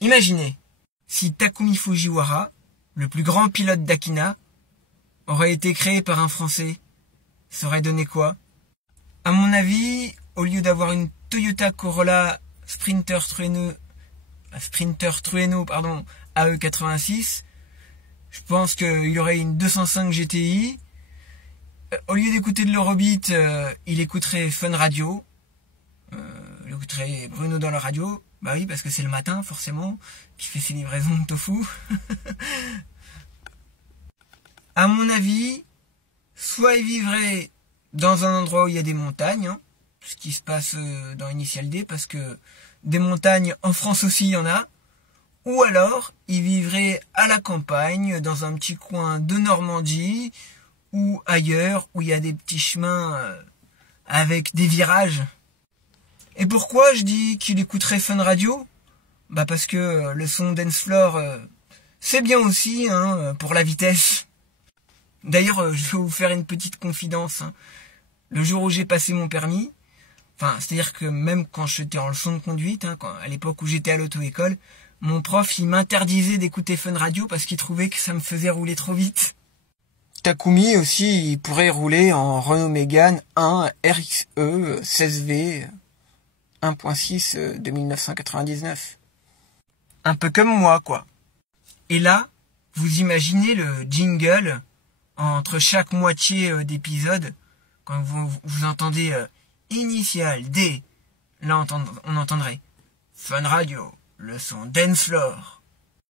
Imaginez, si Takumi Fujiwara, le plus grand pilote d'Akina, aurait été créé par un Français, ça aurait donné quoi? À mon avis, au lieu d'avoir une Toyota Corolla Sprinter Trueno AE86, je pense qu'il y aurait une 205 GTI. Au lieu d'écouter de l'Eurobeat, il écouterait Fun Radio. Il écouterait Bruno dans la radio. Bah oui, parce que c'est le matin, forcément, qui fait ses livraisons de tofu. À mon avis, soit il vivrait dans un endroit où il y a des montagnes, hein, ce qui se passe dans Initial D, parce que des montagnes en France aussi il y en a, ou alors il vivrait à la campagne, dans un petit coin de Normandie, ou ailleurs, où il y a des petits chemins avec des virages. Et pourquoi je dis qu'il écouterait Fun Radio? Bah parce que le son dance floor, c'est bien aussi, hein, pour la vitesse. D'ailleurs, je vais vous faire une petite confidence, hein. Le jour où j'ai passé mon permis, c'est-à-dire que même quand j'étais en leçon de conduite, hein, à l'époque où j'étais à l'auto-école, mon prof, il m'interdisait d'écouter Fun Radio parce qu'il trouvait que ça me faisait rouler trop vite. Takumi aussi, il pourrait rouler en Renault Mégane 1 RXE 16V 1.6 de 1999. Un peu comme moi, quoi. Et là, vous imaginez le jingle entre chaque moitié d'épisode, quand vous entendez Initial D, là on entendrait Fun Radio, le son dance floor.